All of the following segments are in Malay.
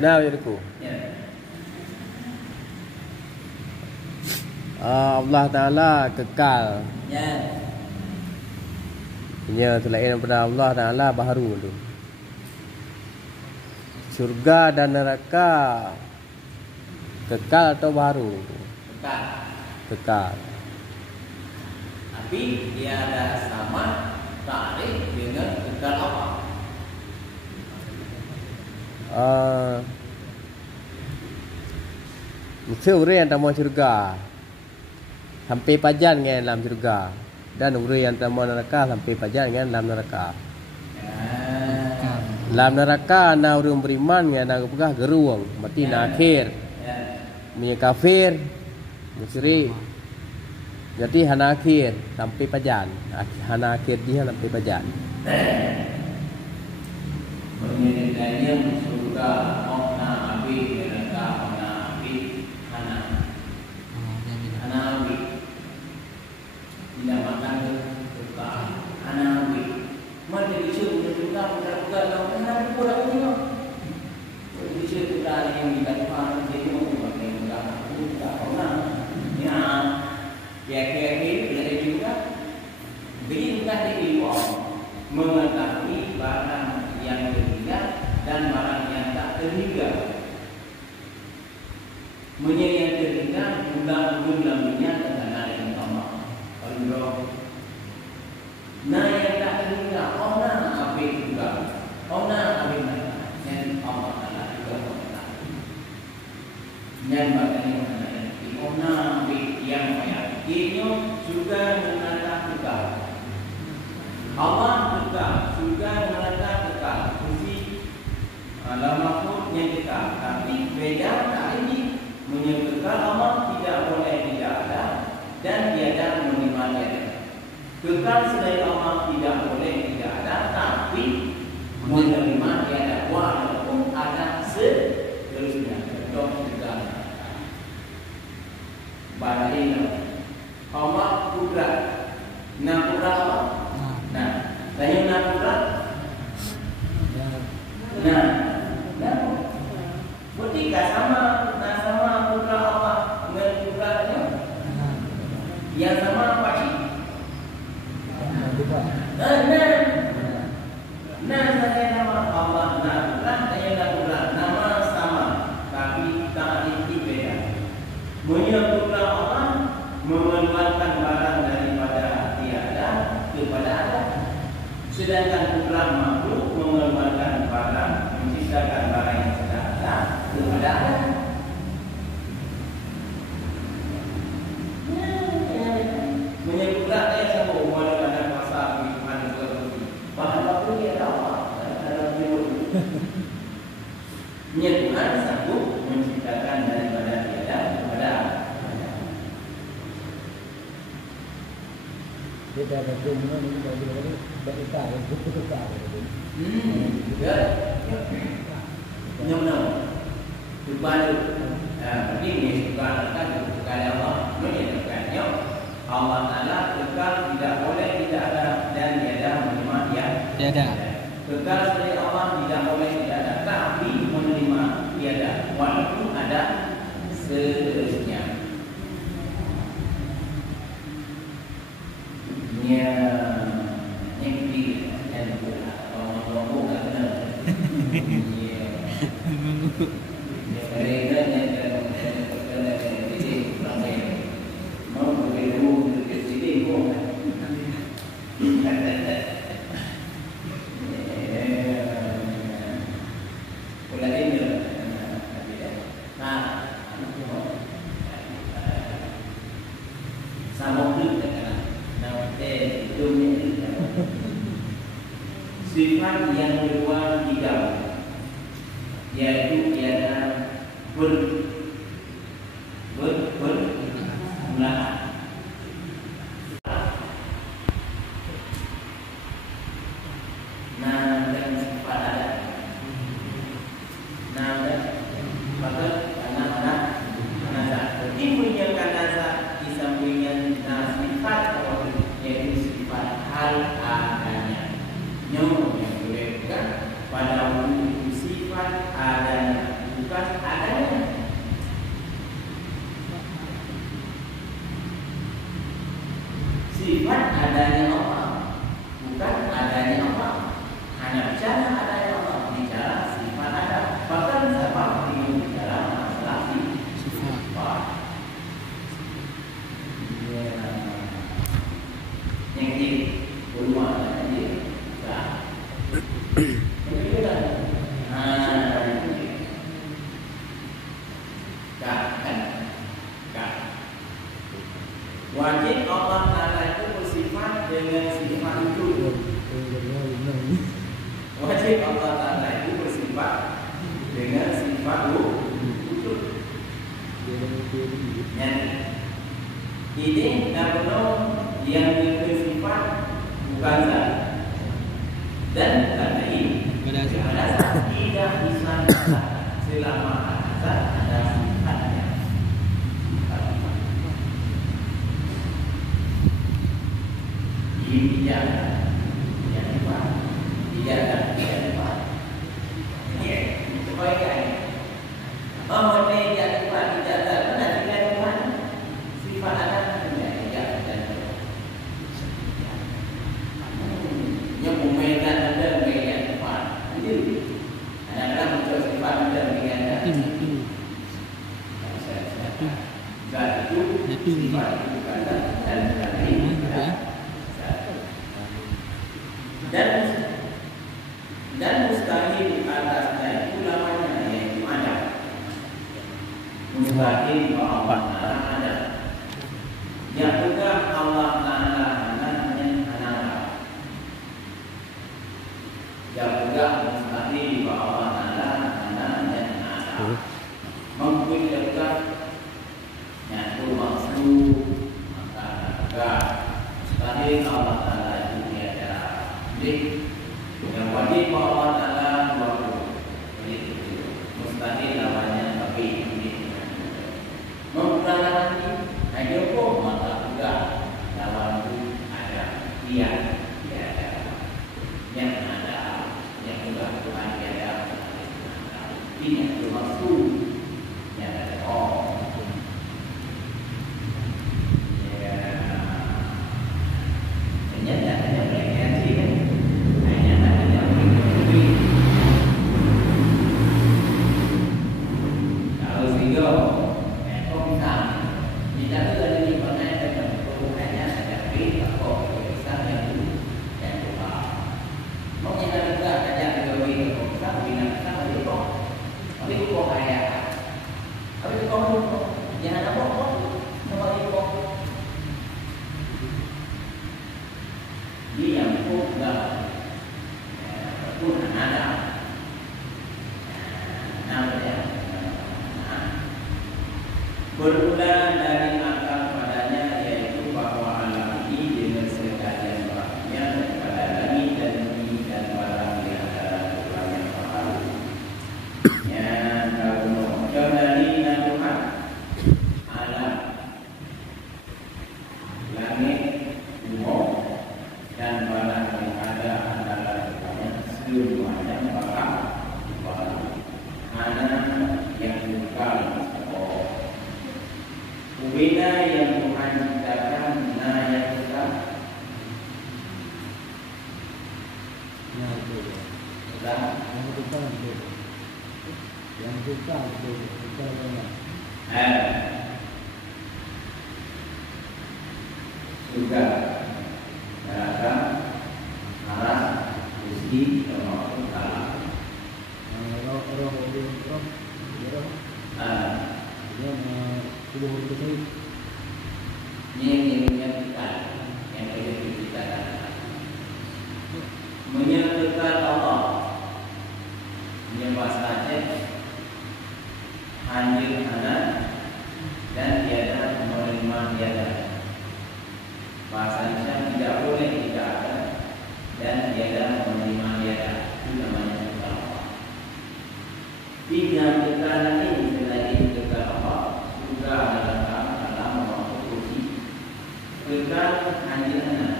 Dah aku. Allah Ta'ala kekal. Ya, selain daripada Allah Ta'ala baharu tu. Surga dan neraka kekal atau baharu? Kekal. Tapi dia ada sama tarik dengan kekal apa? Mesti orang yang tamu surga sampai pajan dengan dalam surga, dan orang yang tamu neraka sampai pajan dengan dalam neraka. Dalam neraka na orang beriman dengan na pegah geruang mati na akhir. Punya kafir musyrik. Jadi hana akhir sampai pajan. Hana akhir dia sampai pajan. Penyelenggaraannya surga, okna api, neraka, okna api, hana api. Tidak makan surga, hana api. Mana bisa surga, bukan lawan hana kurang ni. Bisa surga yang kita faham jadi macam surga, surga okna. Ya, kira-kira juga. Berikan diri mengetahui barang yang terhingga dan barang yang tak terhingga. Yang terhingga bulan-bulannya terkena dengan Allah. Allah. Nah yang tak terhingga, ona api juga, ona api mana? Yang Allah Taala juga Allah. Yang bagian mana? Ona api yang banyak. Ini juga menanda kekal. Allah kekal, surga neraka kekal, kursi alam makhluk yang kekal. Tapi beda kali ini menyebutkan Allah tidak boleh tidak ada dan tiada menerima tiada. Kekal selain Allah tidak boleh tidak ada, tapi menerima tiada walaupun ada seterusnya. Contoh juga badai Allah kudrat. Nah kudrat apa? Nah, saya nak kudrat. Nah, ketika sama kudrat Allah dengan kudratnya, yang sama apa sih? Nah, saya nama Allah, nah kudrat, saya nak kudrat, nama sama, tapi tak beda. Menyebut Allah mengeluarkan barang daripada tiada kepada ada. Sedangkan kudrat makhluk mengeluarkan barang, menciptakan barang yang sudah ada kepada ada. Menyebutlah dia sama walau ada pasal di mana seperti bahan baku dia ada apa? Ada menyebut. Tuhan sanggup menciptakan daripada tiada kepada ada. Kita ada semua ini bagi berita, berita. Ya. Nyom. Baru. Ini bukan Allah, menyebutkannya Allah Taala kekal, tidak boleh tidak ada dan tiada menerima tiada. Kekal selain Allah tidak boleh tidak ada, tapi menerima tiada walaupun ada seterusnya. Sifat yang kedua tiga, yaitu tiada bermulaan. Nah, dan sifat ada. Nah, maka karena timbulnya kanasa disampingnya sifat yaitu sifat hal adanya. Yang boleh bukan pada waktu sifat ada Taala itu bersifat dengan sifat wujud. Ini namun yang bersifat bukan zat. Dan karena ini pada saat tidak bisa selama zat ada sifatnya. Ini tidak dapat. Ya, supaya kan. Oh, ini tidak dapat. Mana tidak dapat? Sifat ada tidak dan yang memegang ada memegang sifat. Jadi ada muncul sifat ada memegang ada. Zat itu sifat itu kata dan ini dan mustahil atasnya itu namanya yaitu ada. Mustahil bahwa Allah ada. Yang juga Allah Taala namanya anak. Yang juga mustahil bahwa Allah Taala namanya anak. Mungkin juga yang itu maksud maka mustahil Allah Taala itu tiada. Jadi yang wajib Allah Taala 20. Mustahil lawannya tapi menggunakan hanya kok maka juga dalam itu ada dia ada yang juga Tuhan tiada ini itu maksud yang ada berulang dari akal padanya yaitu bahwa alam ini dengan sekalian barangnya daripada langit dan bumi dan barang di antara Tuhan yang maha. Ya, kalau dari Tuhan alam langit, bumi dan barang yang ada antara Tuhan semuanya barang anak yang bukan Ubina yang Tuhan ciptakan yang kita juga datang arah isi termasuk kalah ini yang kita yang kita menyebutkan Allah menyembah saja hadir anak dan tiada menerima tiada bahasanya tidak boleh tidak ada dan tiada menerima tiada itu namanya Allah. Tiga kekalahan ini selain kekal Allah juga dalam kursi kekal hadir anak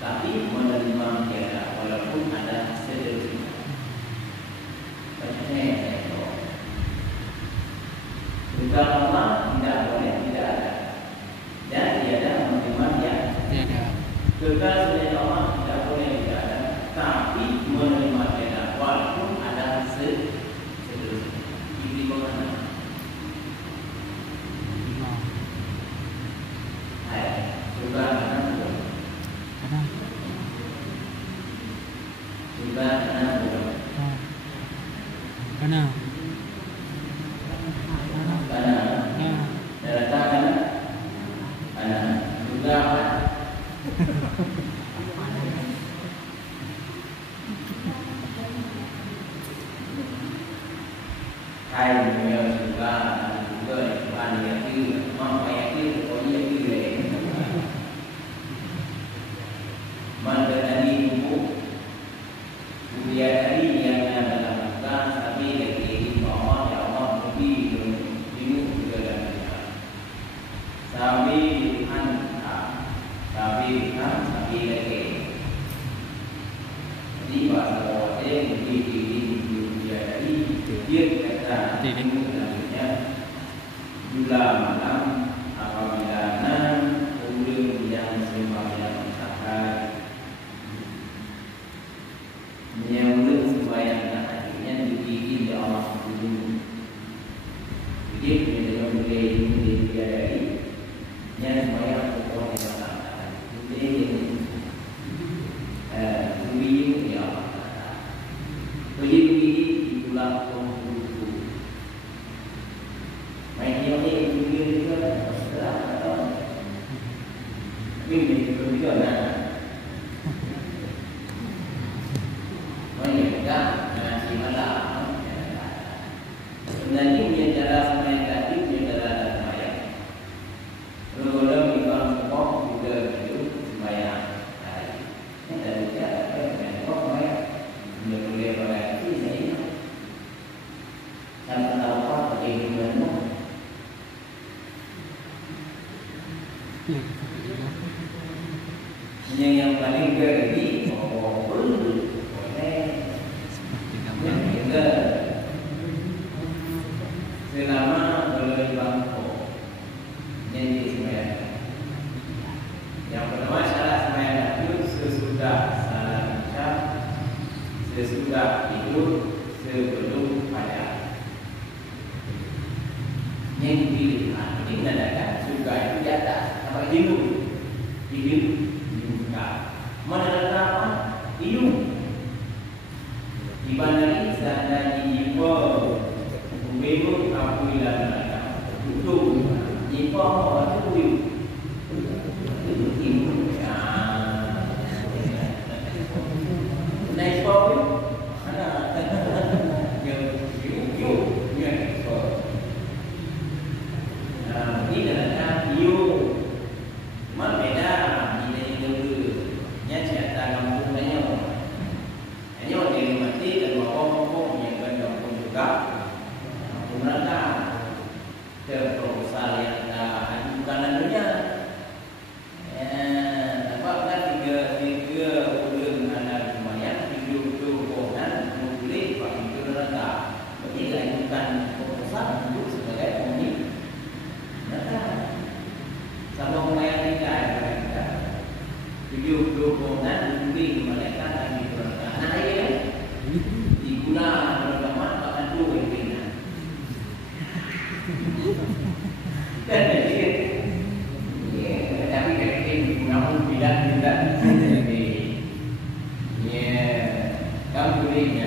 tapi menerima tiada walaupun ada sederhana. Kekal Allah tidak boleh tidak ada dan tiada menerima tiada. Kekal selain Allah tidak boleh tidak ada tapi menerima tiada walaupun ada sederhana. Ini bagaimana? Juga Hai punya juga Tuhan yang itu mau kayak itu kau yang itu deh. Mana tadi buku dia tadi yang dalam bukan tapi lagi di bawah ya Allah lebih bingung juga dan sampai Tuhan sampai lagi di bawah dia tadi dia kata namanya jula malam apabila umur yang sembahyang mencapai menyambut sembahyang akhirnya dibikin oleh Allah dulu. Jadi dengan boleh dipelajari yang sembahyang pokok yang pertama. Jadi ini ya Allah. Begini itulah pembuku. Main ini juga setelah atau ini juga nah. Sebenarnya punya cara sembahyang tadi punya cara sembahyang. Kalau imam semua juga itu sembahyang tadi. Ini dari cara sembahyang. Dia boleh berarti ini. Sama tahu apa bagaimana? Yang paling gede selama belum bangko jadi sembahyang. Yang pertama syarat sembahyang itu sesudah salam isya, sesudah itu sebelum fajar. Yang pilihan ini adalah juga itu di atas sampai hidung, juga mana ada apa hidung. Di mana sana jiwa Memang aku ilah nak tutup jika awak tu naik pop ada ini adalah you berbeda ini dulu nya cerita kampung banyak hanya orang yang mati dan pokok yang kampung juga mereka ke proposal yang ajukan nantinya. Dapatlah tiga ulun anak lumayan hidup konan boleh bagi itu mereka. Jadi ajukan proposal untuk sebagai pemilik. Mereka sama lumayan tidak hidup konan boleh mereka dan itu mereka. Nah ini diguna beragama akan dua dan jadi, tapi kalau namun bilang tidak, kamu bolehnya,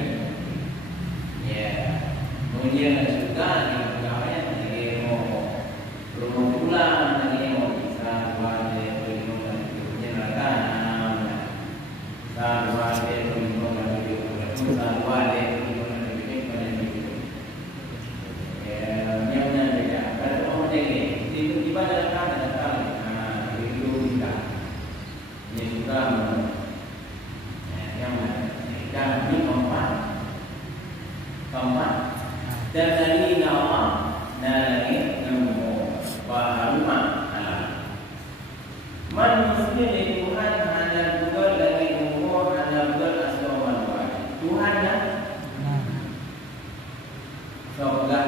mungkin juga namanya mau pulang, mau bisa buat penyerahan, buat penyerahan tiba-tiba datang itu tidak ini juga yang ini keempat dan lagi nama lagi nombor baharumah man muslim Tuhan hanya juga lagi nombor hanya berasal Tuhan dah seolah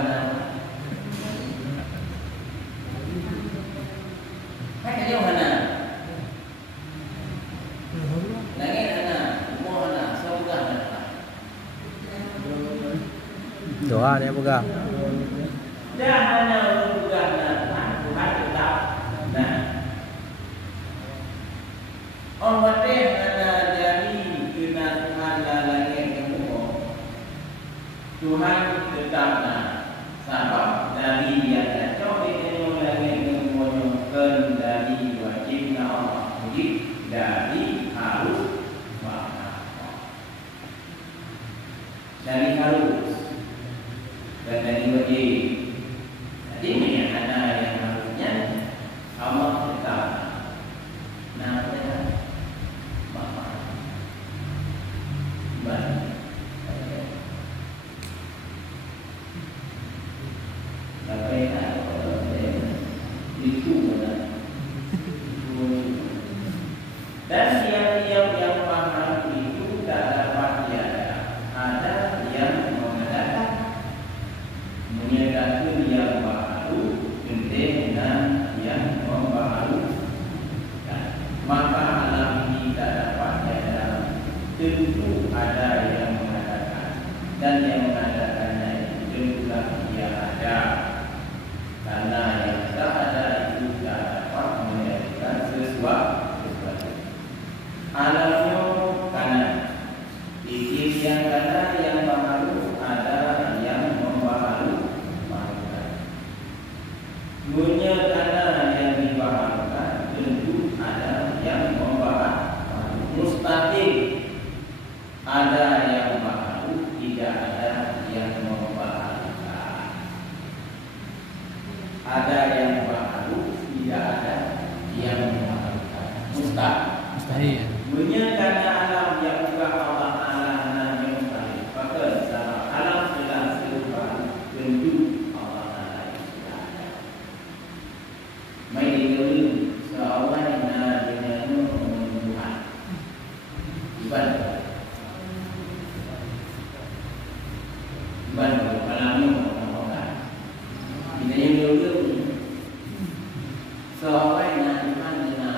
doa dia pegang. Dahana pegang Tuhan tetap. Nah, orang yang ada dari kena Tuhan lagi ketemu. Tuhan tetap sabab dari dia cocok itu lagi ketemu dari wajib Allah. Jadi dari harus dari harus dan dari bagi ini ada yang harusnya Allah tetap namanya Bapak Bapak sampai itu benar dan tiap-tiap yang paham itu tak dapat tiada ada yang mengadakan menyedarkan yang baru dengan yang membaharukan maka alam ini tak dapat tiada tentu ada yang mengadakan dan yang mengadakannya itu tentulah dia ada karena yang tak ada itu tak dapat menjadikan sesuatu alamnya kanan iklim yang kanan yang baharu ada yang membaharukan dunia kanan yang dibaharukan tentu ada yang membaharukan mustahil ada yang baharu tidak ada yang membaharukan ada yang baharu tidak ada yang membaharukan mustahil dunia karena alam yang juga Allah Ta'ala yang mustahil maka dalam alam segala serupa tentu Allah Ta'ala yang sudah ada mai dulu seorang dengan Tuhan ibadah alamnya Allah kita yang dulu seorang Tuhan dengan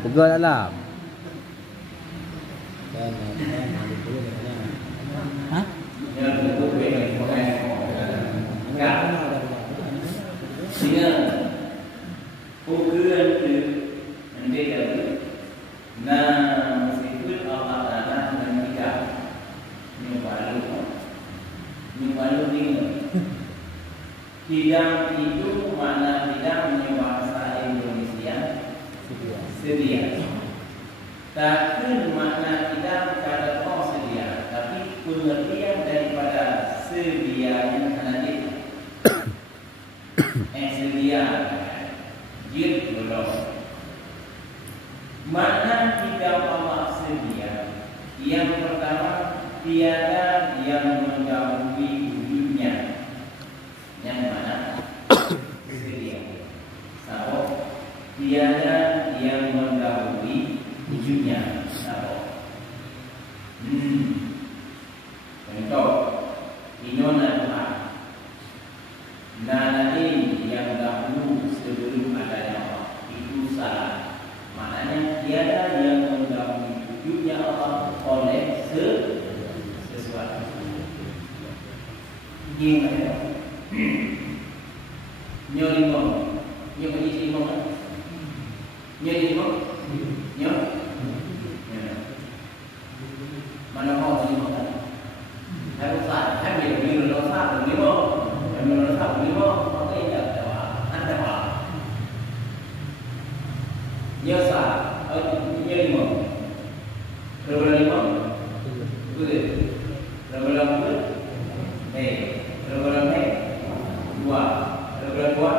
Pegang alam. Hah? Sehingga ukuran itu nanti dari nah meskipun Allah Taala mengikat nyubalu ini tidak itu mana tidak bahasa Indonesia sedia. Takkan makna tidak kata kau sedia, tapi pengertian daripada sedia yang tadi. Sedia, jid belum. Makna tidak Allah sedia. Yang pertama tiada yang mendahului wujudnya. Yang mana sedia. Sao tiada yang mendahului wujudnya. Sao contoh Inona Tuhan Nana ini yang dahulu sebelum adanya Allah itu salah. Maknanya tiada yang mendahului wujudnya Allah oleh sesuatu. Ini ada. Nyolimo, nyolimo, nyolimo, nyol. Mana mau nyolimo kan? Harus sah, harus nyolimo sah, nyolimo. Menurut aku lima, maka tidak ada apa. Nyasa, lima. Berapa lima? Betul. Berapa lima? Berapa lima? Dua. Berapa dua?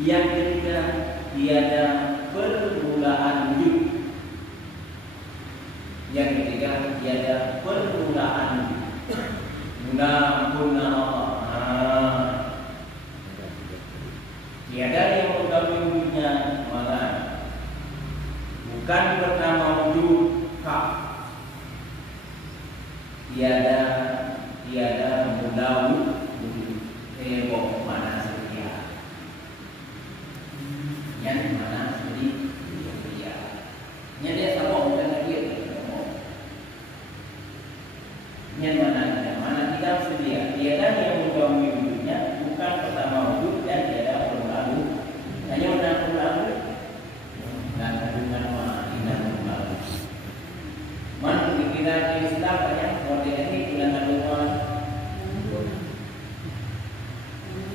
Yang ketiga, tiada permulaan wujud. Yang ketiga, tiada permulaan wujud. Guna Allah. Tiada yang mengetahui wujudnya mana. Bukan pertama wujud kaf. Tiada mula wujud. Tengok mana sedia. Yang mana sedia. Yang dia sama bukan lagi. Yang mana tidak sedia. Tiada yang mengetahui wujudnya. Bukan pertama wujud dan tiada permulaan wujud. Hanya permulaan wujud. Dan kandungan indah lalu. Man pikiran Islam banyak model ini bilangan luar.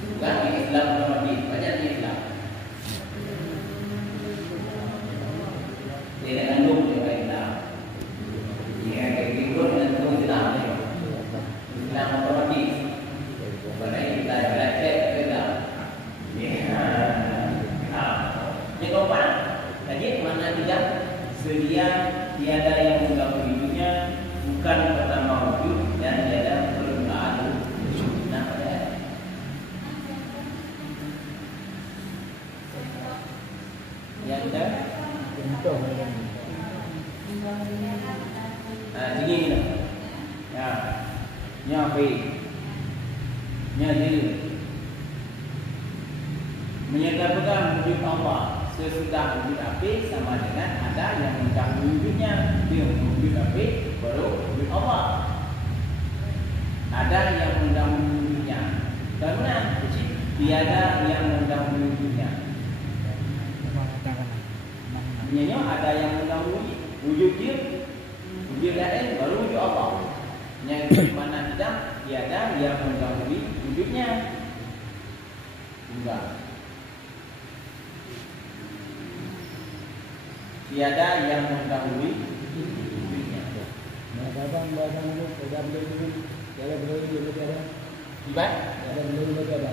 Bukan Islam lebih banyak Islam. Dia kandung dia Islam. Dia begitu dan itu Islam. Islam otomatis. Bukan kita belajar Islam. Ini kompak. Jadi mana tidak sedia tiada yang mengetahui wujudnya, bukan pertama wujud dan tiada permulaan wujud. Yang dah. Jadi ni. Ya. Nyapi. Nyadi. Menyatakan wujud Allah sesudah wujud api sama dengan ada yang mengetahui wujudnya. Dia wujud api baru wujud Allah. Ada yang mengetahui wujudnya. Karena tiada yang mengetahui wujudnya. Sebenarnya ada yang mengetahui wujud dia, wujud lain baru wujud Allah. Yang mana tidak tiada yang mengetahui wujudnya. Enggak. Tiada yang mengetahui wujudnya. Bahkan itu sudah beli jalan beli tiada. Ibat? Jalan beli tiada.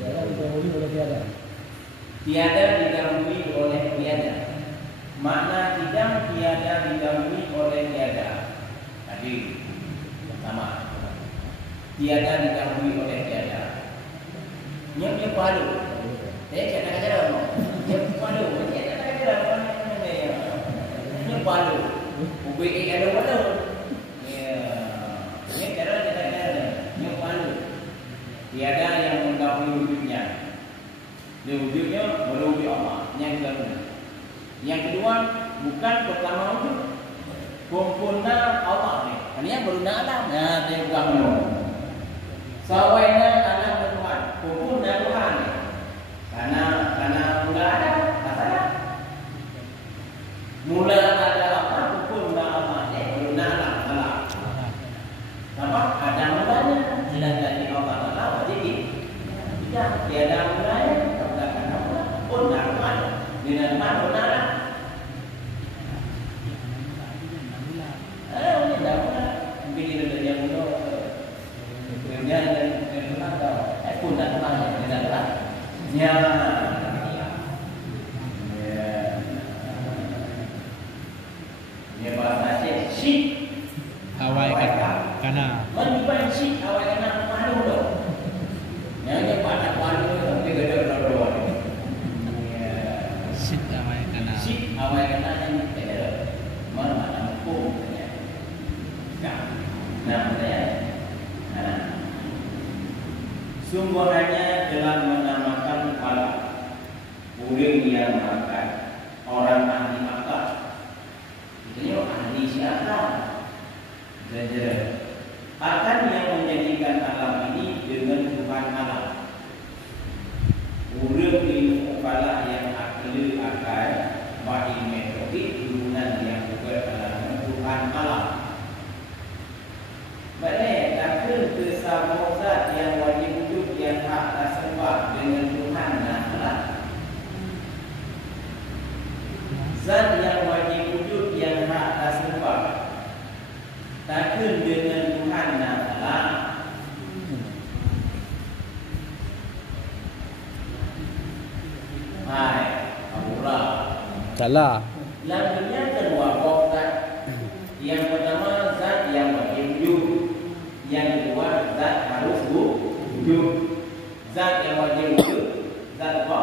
Jalan beli tiada. Tiada didahului oleh tiada. Makna tidak tiada didahului oleh tiada. Tadi pertama. Tiada didahului oleh tiada. Nyok palu. Kata-kata apa? Nyok palu. Nyok palu. Ubi ada palu. Ya. Ini cara kata-kata nyok palu. Tiada yang mengetahui wujudnya. Dia wujudnya baru wujud Allah. Yang kedua, bukan pertama wujud. Kumpulna Allah ni. Ini baru nak alam. Nah, dia bukan dulu. Sawaina alam Tuhan. Kumpulna Tuhan ni. Karena mula ada, tak ada. Mula ada apa? Kumpulna Allah ni. Baru nak alam. Apa? Ada mulanya. Jelas dari Allah Taala wajib tidak tiada mulanya. Pun dapat dengan mana? Ini dapat mungkin dia yang mula kemudian dan atau pun dapat dengan dapat. Ya. Ya bahasa syik awal kana. Mana syik awal kana malu tu. Yang pada malu dia gede dua. Sit awal kana. Sit awal kana yang ada mana hukum ya. Namanya. Sungguh hanya telah menamakan kepala orang yang makan orang ahli akal. Itu ahli siapa? Belajar. Akan yang menjadikan alam ini dengan Tuhan alam. Urut ilmu kepala yang ahli akal bagi metode turunan yang juga adalah Tuhan alam. Baik, takkan bersama zat yang wajib wujud yang hak tak sembah dengan Tuhan alam. Zat yang wajib wujud yang hak tak sembah takkan dengan Salah. Lagunya kedua kok zat. Yang pertama zat yang wajib wujud. Yang kedua zat harus wujud. Zat yang wajib wujud, zat apa?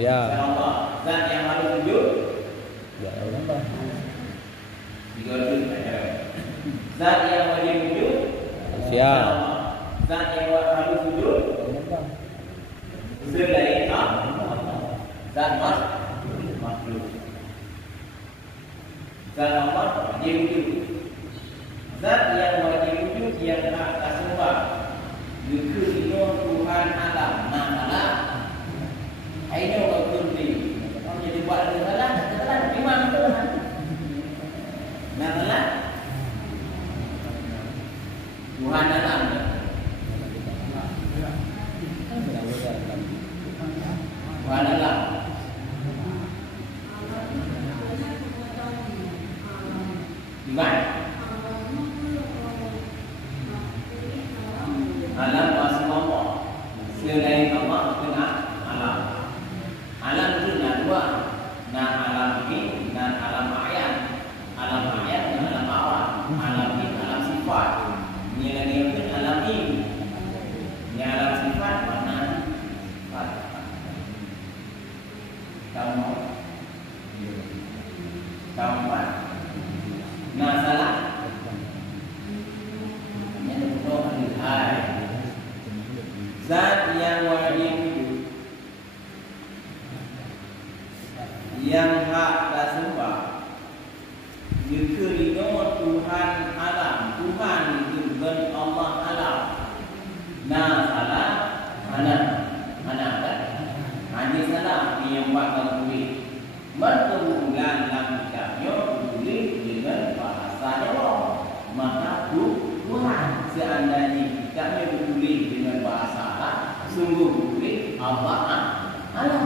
Ya. Zat Allah. Zat yang harus wujud, Ya Allah. juga wujud saja. Zat yang wajib wujud, Ya. zat Allah. Zat yang harus wujud, selain zat makhluk. Zat Allah wajib wujud. Zat yang wajib wujud yang tak tersembah. Yukurino Tuhan alam. Nah, salah. Ayo kau kunci. Kau jadi buat salah, salah. Memang salah. Nah, salah. Tuhan alam. Tuhan alam. Gimana? Alam bahasa Allah. Selain Allah kena alam. Alam itu nak dua. Nak alam ini, nak alam ayat. Alam ayat dan alam awal. Alam ini alam sifat. Ini lagi pun alam ini. Ini alam sifat mana? Sifat. Kamu. Kamu. Nah salah. Ini doa hai. Zat yang wajib wujud, yang hak tersembah, Yukurino Tuhan alam. Tuhan itu bukan Allah alam. Nah salah mana kan? Hanya salah yang buat tertulis. Berkebulan dalam kitabnya ditulis dengan bahasa Jawa. Maka Tuhan seandainya kitabnya ditulis dengan bahasa Arab, sungguh ditulis Allah alam.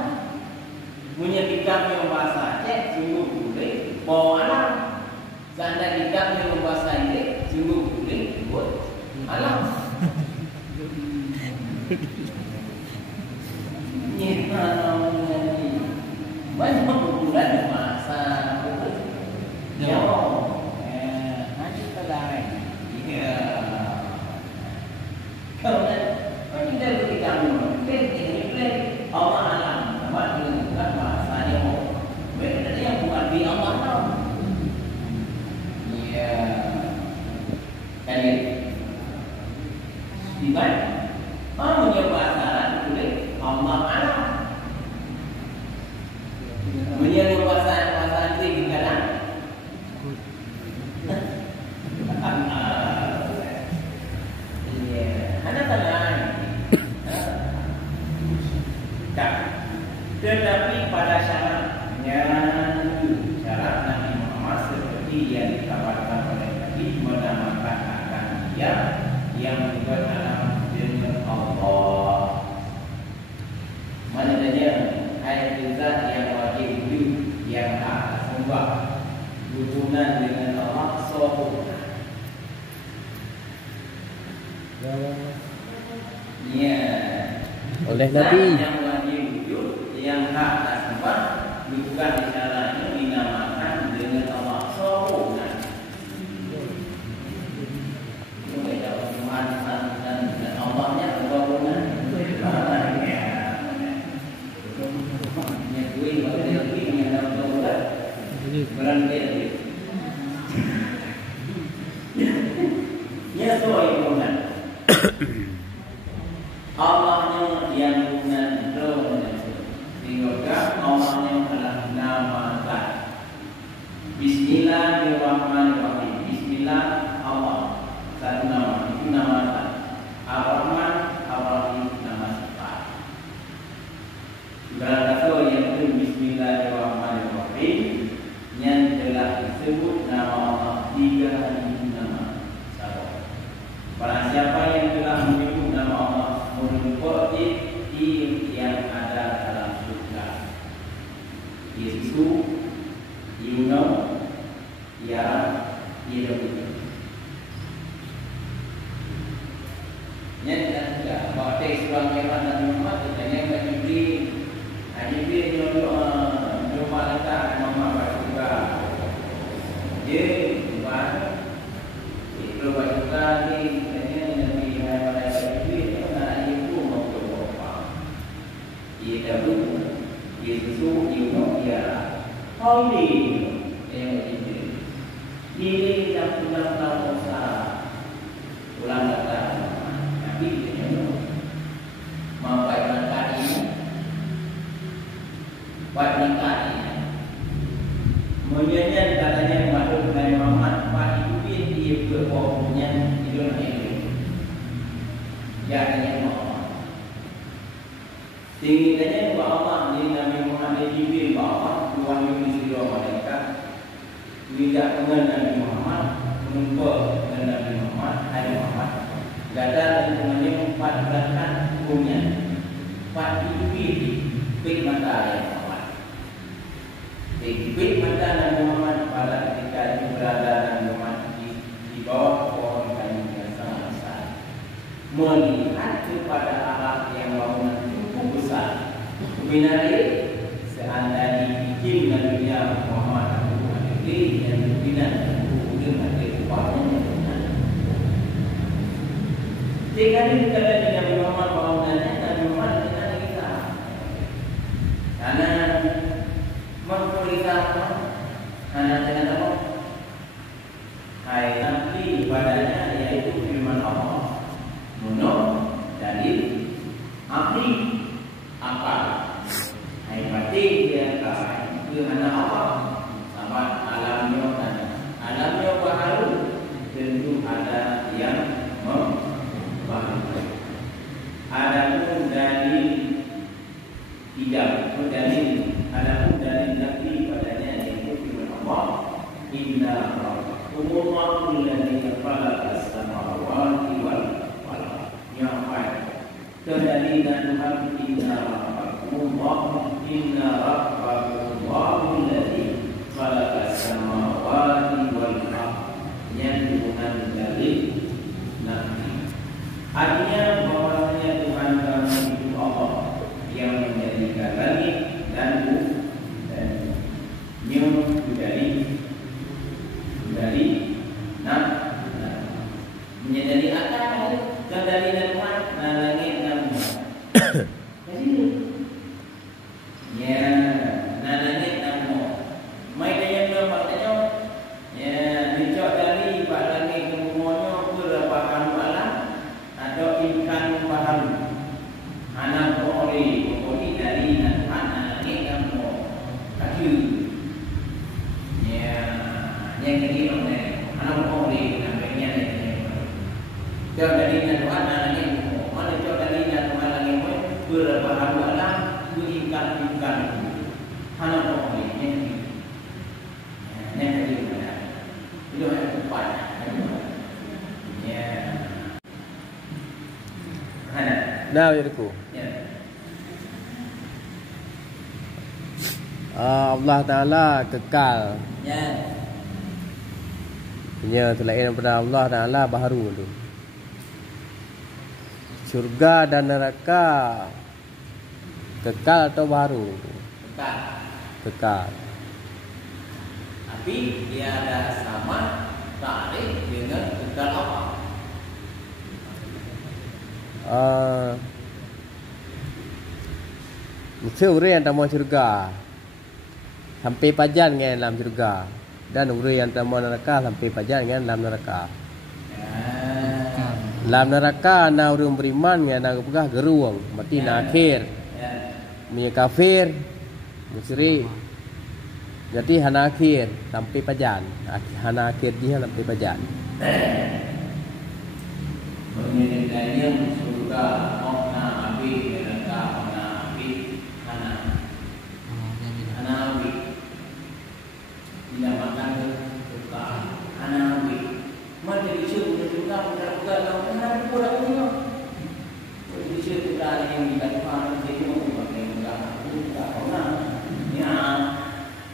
Punya kitabnya bahasa Aceh, sungguh ditulis bahwa alam. Seandainya kitabnya bahasa Inggris, sungguh ditulis alam. Banyak kebulan bahasa Jawa. Nanti terlain. Iya. Kalau nanti dari kita ini Allah alam, nama dengan bahasa Jawa. Beda yang bukan di Allah tahu. Iya. Kan ini. Di mana? Punya bahasa Arab tulis Allah alam. Punya bahasa Inggris kadang. Iya, anak tenang. Tetapi pada syaratnya syarat Nabi Muhammad seperti yang ditawarkan oleh Nabi menamakan akan dia yang beralam dengan Allah. Mana saja ayat zat yang wajib wujud yang tak sembah hubungan dengan Allah SWT. Ya. Oleh Nabi. Yang wajib wujud yang hak tak sembah bukan caranya dinamakan dengan Allah SWT. Tuhan dan Allahnya berhubungan. Berhenti. Ya soalnya Allahnya yang dengan roh sehingga Allahnya adalah nama Allah. Bismillahirrahmanirrahim. Bismillah Allah satu nama itu nama Allah. Ar-Rahman Ar-Rahim nama sifat. Berkata yang itu Bismillahirrahmanirrahim yang telah disebut nama Allah 3.000 nama. Barang siapa yang telah menyebut nama Allah menurut yang ada dalam surga. Yesus, Yuno, Ya, Yesus. Yang tidak baca surah Al-Quran dan Muhammad, katanya Jibril, Jibril malaikat Muhammad juga. Dia bukan itu juga ni katanya Nabi malaikat itu anak ibu mau ke bapa. Ia dahulu Yesus itu dia holy yang itu. Ini yang sudah tahu usaha ulang kata Nabi itu mampai berkat ini buat nikah ini menyanyian katanya makhluk Nabi Muhammad Pak Ibu dia berbohongnya itu ini jadinya Muhammad tingginya buat Allah di Nabi Muhammad Jibril bahawa Tuhan yang disuruh mereka tidak mengenal Nabi Muhammad menumpuk dengan Nabi Muhammad Nabi Muhammad gada hubungannya 4 belakang hukumnya 4 Jibril pik mata yang Muhammad pik mata Nabi Muhammad pada ketika berada Nabi Muhammad di bawah pohon kayu yang sangat besar melihat kepada arah yang bangunan cukup besar binari seandainya bikin Nabi Muhammad yang berbinan dengan kekuatannya jika dikata di Nabi Muhammad bangunannya Nabi Muhammad dengan kita karena memperintah karena dengan apa hai nanti padanya yaitu firman Allah menurut dalil akli akal hai berarti dia itu anak apa sama alamnya baharu tentu ada yang memahami adapun dari tidak dalil adapun dalil Nabi padanya yaitu firman Allah inna rabbakumullahu alladzi khalaqa as-samawati wal arda nyampai kedalilan Tuhan inna rabbakumullahu alladzi khalaqa as-samawati wal arda yang bukan dalil Nabi artinya bahwasanya Tuhan kami itu Allah yang menjadikan langit dan bumi dan dari menjadi akal dan dari Tuhan langit dan bumi jadi ya langit dan bumi mai dia belum maknanya ya dicok dari pak langit ke buminya berapa alam atau ikan paham anak boleh boleh dari anak langit dan bumi kaki ya yang ini anak boleh nampaknya jauh dari Tuhan langit mana jauh dari Tuhan langit berapa alam ikan anak boleh yang kedua itu yang keempat ya ada Nah, yaitu ya Allah Ta'ala kekal. ya Punya selain daripada Allah Ta'ala baharu tu. Syurga dan neraka kekal atau baharu tu? kekal Kekal. tapi dia ada sama tarik dengan kekal apa Mesti uri yang tamu syurga sampai pajan dengan dalam syurga dan uri yang tamu neraka sampai pajan dengan dalam neraka. Dalam neraka na uri beriman dengan na pegah geruang mati na akhir punya kafir musyrik. Jadi hana akhir sampai pajan. Hana akhir dia sampai pajan. mengenai surga okna api neraka okna api hana api tidak makan surga hana api mana disebut surga surga lawan hana pura punya disebut surga yang dikatakan itu pakai surga okna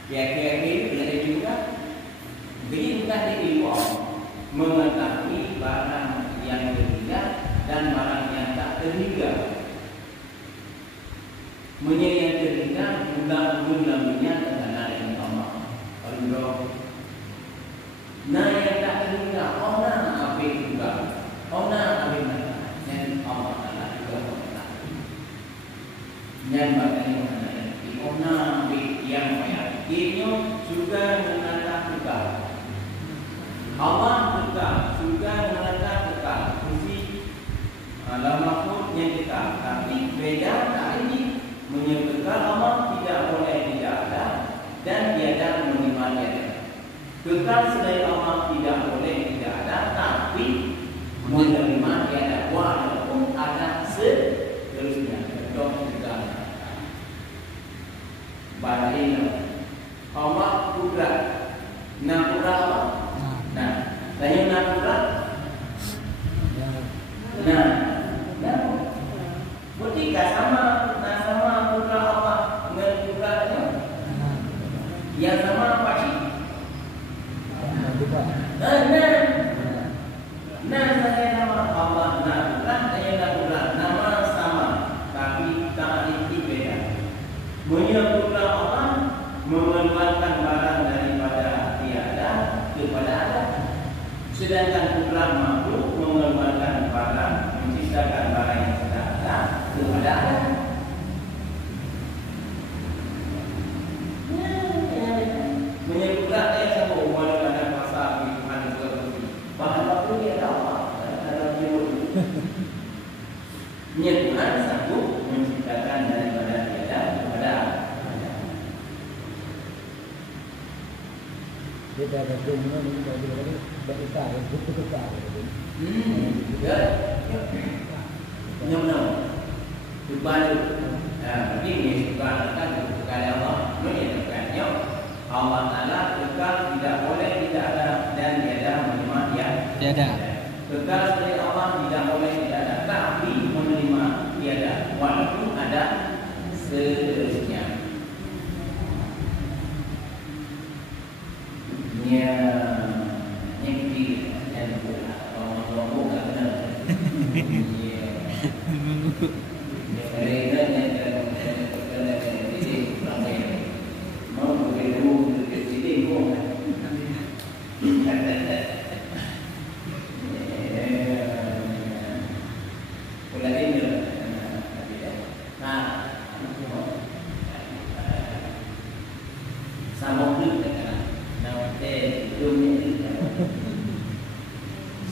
ya kira-kira juga berikan diri mengetahui barang yang terhingga dan barang yang tak terhingga. Yang terhingga bukan minyak dan Kalau nah yang tak terhingga orang apa juga orang apa mana yang Allah Taala juga Allah yang bagainya orang yang bayarnya juga menata juga Allah juga menata juga fungsi alam makhluk yang kita tapi beda kali ini menyebutkan Allah tidak boleh tidak ada dan tiada menerima tiada. Kekal selain Allah tidak boleh tidak ada, tapi menerima tiada. Walaupun ada seterusnya. Contoh juga. Balaina Allah kudrat. Nah kudrat apa? Nah, tanya nah kudrat. Nah, berarti sama kudrat Allah dengan kudratnya. Yang sama apa sih? Nah, saya nama Allah nama sama, tapi ta'rif beda. Menyebutkan Allah mengeluarkan barang daripada tiada kepada ada. Sedangkan kudrat makhluk mengeluarkan barang, menciptakan barang yang tidak ada kepada ada. Menyebutkan ayat sama walau ada pasal di mana juga bahan baku dia ada apa? Ada menyebut. Menyebutkan sanggup menciptakan daripada tiada kepada ada. Kita ada semua ni bagi berita, berita. Ya. Nyom. Dibalu. Nah, ini bukan kalau Allah menyebutkannya Allah Ta'ala kekal tidak boleh tidak ada dan tiada menerima tiada. Kekal selain Allah tidak boleh tidak ada tapi menerima tiada walaupun ada seterusnya. Nyekti dan orang tak kenal.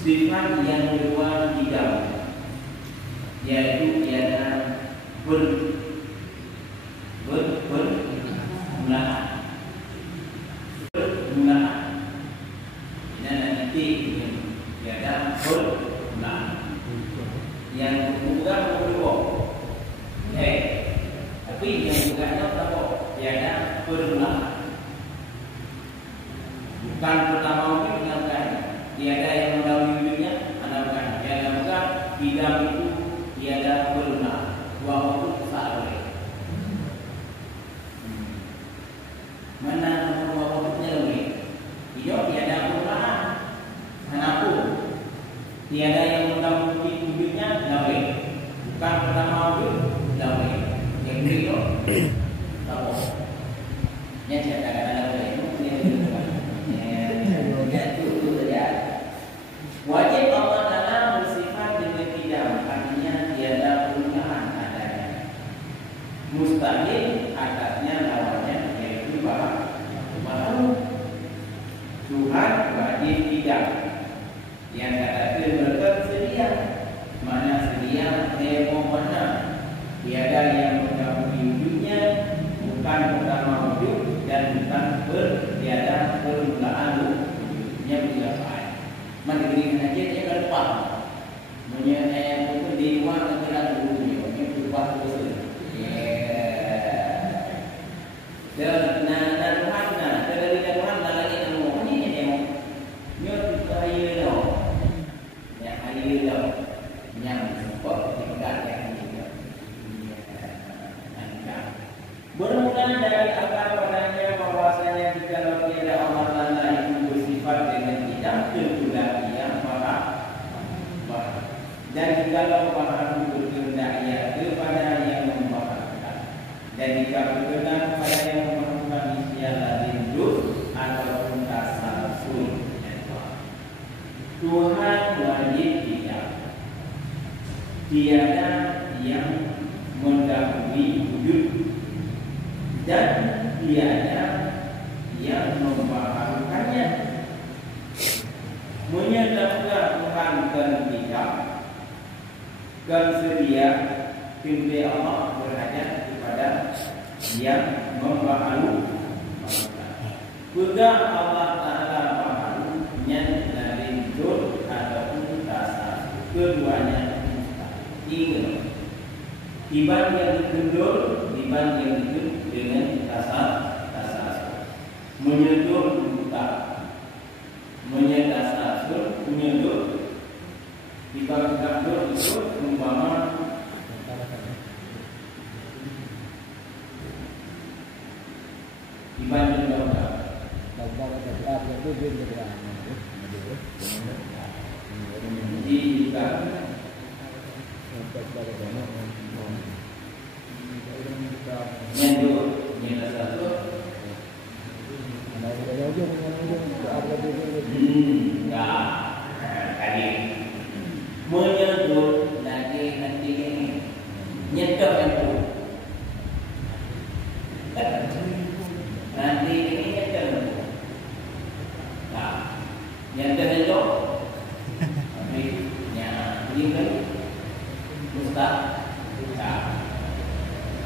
Sifat yang kedua tiga, yaitu tiada bermulaan. Ini nanti tiada bermulaan. Yang bukan kedua, tapi yang bukannya apa? Tiada bermulaan. Bukan pertama mungkin dengan tiada yang mendahului hidupnya, bukan. Tiada bukan bidang itu tiada bermulaan. Dua waktu tak boleh. Mana dua waktunya lebih? Hidup tiada bermulaan. Kenapa? Tiada yang mendahului hidupnya boleh. Bukan pertama hidup boleh. Yang itu tak boleh. Yang saya katakan boleh. Wajib Allah Ta'ala bersifat dengan tidak, artinya tiada perubahan adanya. Mustahil atasnya lawannya yaitu baru. Tuhan wajib tidak. Yang kata mereka sedia. Mana sedia demo mana? Tiada yang mendahului wujudnya, bukan pertama wujud dan bukan tiada permulaan wujudnya berapa. Maka dengan aja dia akan faham. Menyerah itu di luar negara dulu, ini berubah terus. Dan Tuhan, dari Tuhan lagi kamu ini demo. Nyot air dah, ya air dah, yang support tingkat yang ini. Bermula dari akar padanya bahwasanya jika tiada Allah Taala itu bersifat dengan tidak tentulah ia marah. Dan jika tiada yang mendahului wujud dan tiada yang membaharukannya. Menyatakan Tuhan dan tidak dan sedia pilih Allah berhajat kepada yang membaharukan. Juga Allah Ta'ala baharunya dari wujud ataupun rasa, keduanya mustahil. Iban yang dikendur, iban yang dikendur dengan rasa menyentuh buta, menyedasa sur, menyentuh iban kendur itu umpama iban yang jauh. Jadi jika nyentuh nyedasa sur tadi menyentuh lagi nanti ini nyentuh itu nanti ini nyentuh nyentuh itu tapi ini kan mustah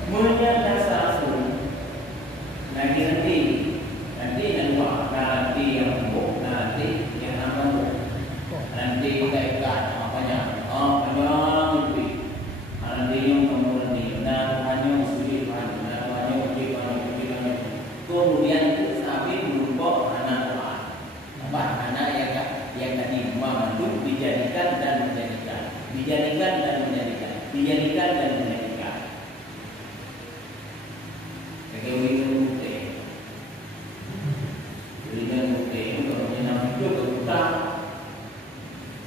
menyedasa lagi nanti yang buat nanti yang empuk, nanti yang apa nanti ikan apanya lebih nanti yang kemudian hanya muslim hanya kemudian itu sapi berupa anak Tuhan apa anak yang tadi membantu dijadikan dan menjadikan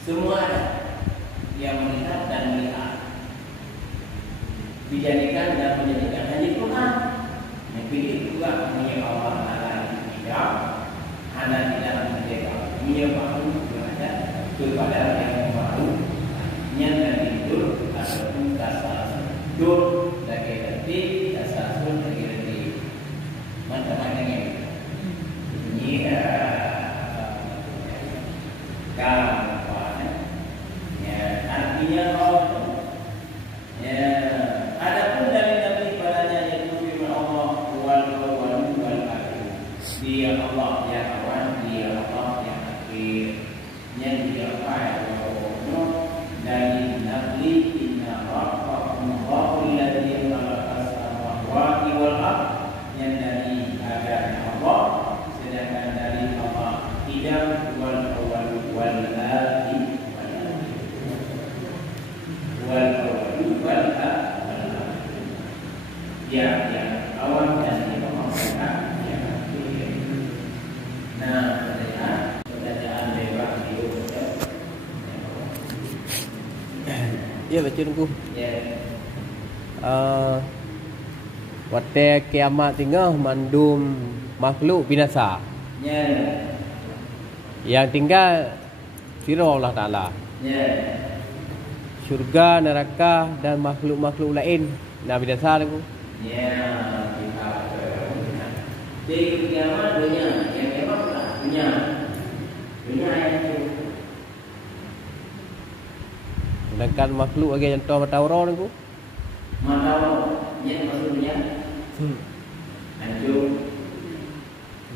semua ada yang melihat dan melihat, dijadikan dan menjadikan hanya Tuhan. Yang pilih juga menyembah Allah Taala tidak, hanya tidak menjaga menyembah kepada yang baru, yang dari itu ataupun dasar dur lagi nanti dasar dur lagi nanti macam-macam ini artinya adapun dari Nabi padanya yaitu firman Allah wal dia Allah yang awal, dia Allah yang akhir, yang dia dari Nabi inna rabbakum Allahu alladzi khalaqa samawati wal ardh yang dari agama Allah, sedangkan dari Allah tidak wal awal wal akhir ya awal dan pemahaman yang akhir. Nah, pertanyaan bebas itu. Ya betul ku. Ya. Waktu kiamat tinggal mandum makhluk binasa. Ya. Yang tinggal firman Allah Taala. Ya. Syurga, neraka dan makhluk-makhluk lain. Nah binasa tu. Ya, kita di kiamat dunia yang memang dunia yang itu. Sedangkan makhluk lagi yang contoh mata orang tu. Mata yang maksudnya hancur.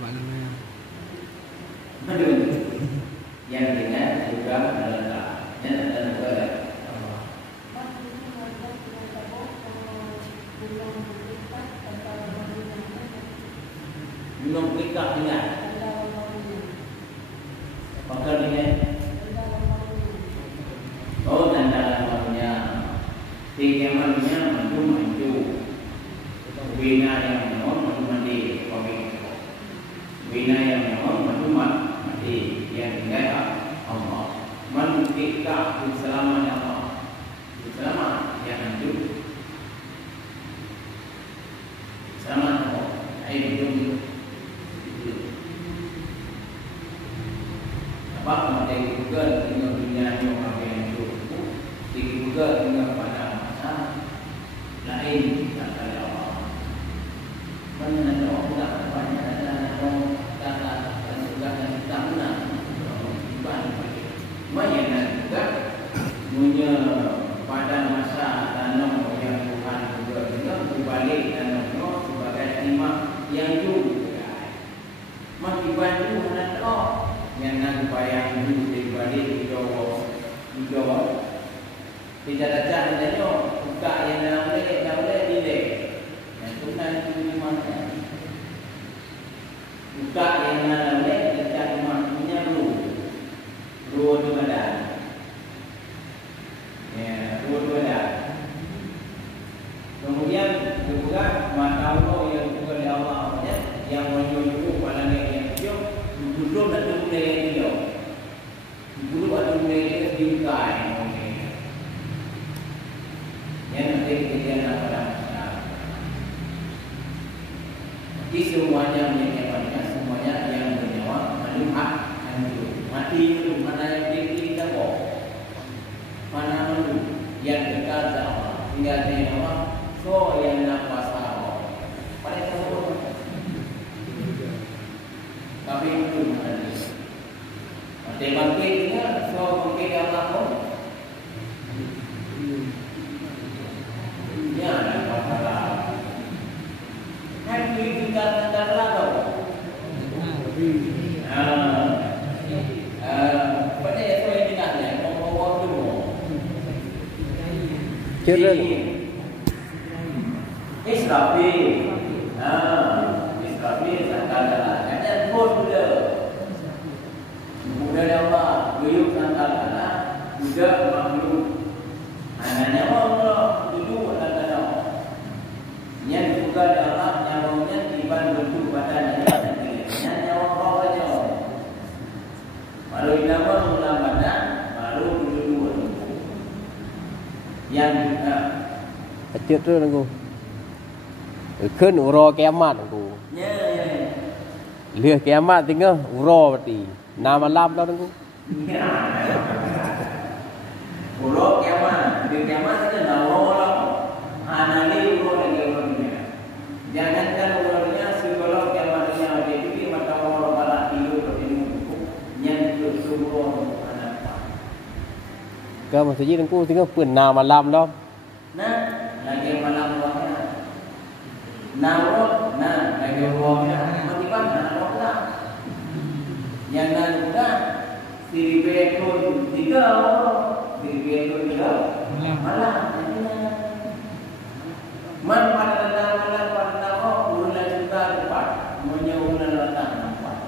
Maknanya Aduh. Yang dengan juga adalah yang adalah belum kita ingat. Apakah dengan dan dalam manusia tiga manusia maju bina yang memang mandi bina yang memang mati yang tinggal Allah kita selama Allah selama yang hidup selama Allah hidup apa materi juga dengan dunia yang orang yang hidup di juga dengan pada masa lain kata Allah. Mana orang banyak ada orang kata dan juga kita menang bukan banyak juga punya pada masa tanam yang Tuhan juga berbalik tanamnya sebagai timah yang juga masih banyak mana tahu yang nak bayang dulu berbalik hijau tidak ada adanya buka yang boleh dilek yang tunai itu di mana buka yang boleh dekat rumah punya ru tu ada ya ru tu ada kemudian juga mata Allah yang juga di Allah yang menyuruh pada yang hijau dulu dan dulu yang hijau dulu ada mulai diukai yang nanti kejadian apa dah di semuanya semuanya yang bernyawa manusia hancur mati itu mana yang kita bawa mana manusia yang dekat sama tinggal di nama so yang nafas awal pada tahun tapi itu mana mati bangkitnya so bangkit Allah pun ya ada masalah kan kita tak lalu pada itu yang tidak ada orang dulu Kira Israfil Israfil sangkala ada pun muda Allah beliau sangkala muda makhluk anaknya Allah dulu ada yang juga Allah nyawanya tiban bentuk badannya yang nyawa roh aja baru nama mula badan baru dulu yang juga Acet tu aku. Keun uro kiamat aku. ya Lih kiamat tinggal uro berarti. Nama lam dah aku. ya Uro kiamat, di kiamat itu dah orang anali uro lagi orangnya. Jangankan orangnya sebelum kiamatnya ada jadi mata orang balak tidur berdiri yang bersuruh anak. Ke masjid aku tinggal pun nama lam dah. Nah, lagi malam orangnya. Naurut, nah lagi orangnya. Matikan anak orang. Yang nak juga siribekun tiga orang. Diberikan juga malah man pada malah urulan juga depan menyurulan letak nampak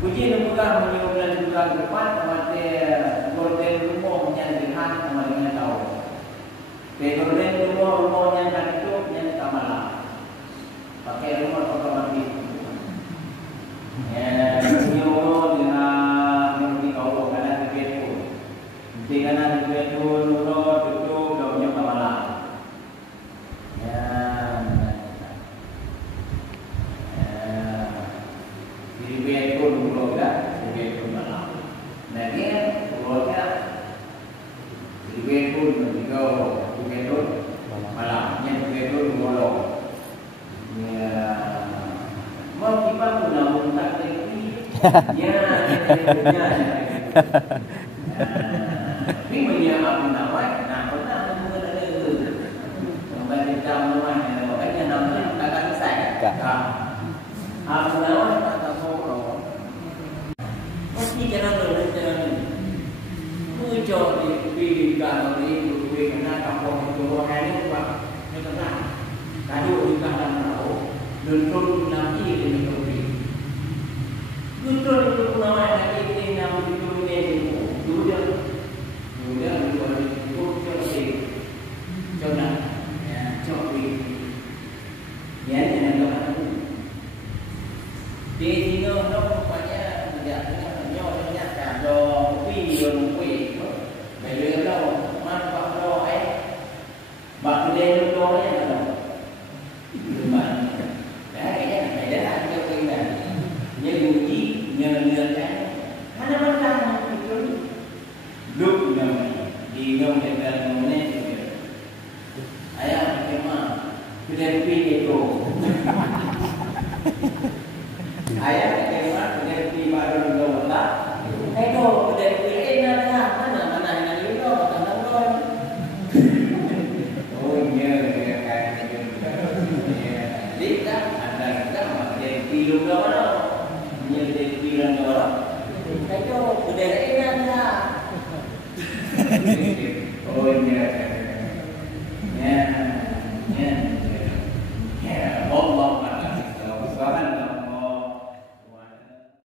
puji juga menyurulan juga depan mati gorden rumah yang lihat kemarin tahu gorden rumah yang tak itu yang tak malah pakai rumah otomatis ya menyuruh lihat di kau kadang begitu jika betul tutup daunnya malam. Ya. Jadi betul dulu dah, betul malam. Nanti keluarnya betul juga betul malam. Yang betul dulu. Ya. Mau kita pun nak tak lagi. Ya, ini menyapa nama, nah pernah menggunakan itu. Kembali jam namanya, makanya namanya tak akan saya. Apa nama tak tahu. Mesti jangan berjalan. Muncul di kalau di kena kampung itu orang ini pak, ini kena. Tadi kita dah tahu, dulu nabi ini nabi. Dulu itu nama nabi ini nabi dulu ini. Kemudian dua itu coba ya coba ya jangan lupa di sini orang banyak nyonya kalau video beli lo manfaat lo bak dia lo ya lo kayaknya ada Tinggal mereka mengenai ayah memang tidak pilih itu.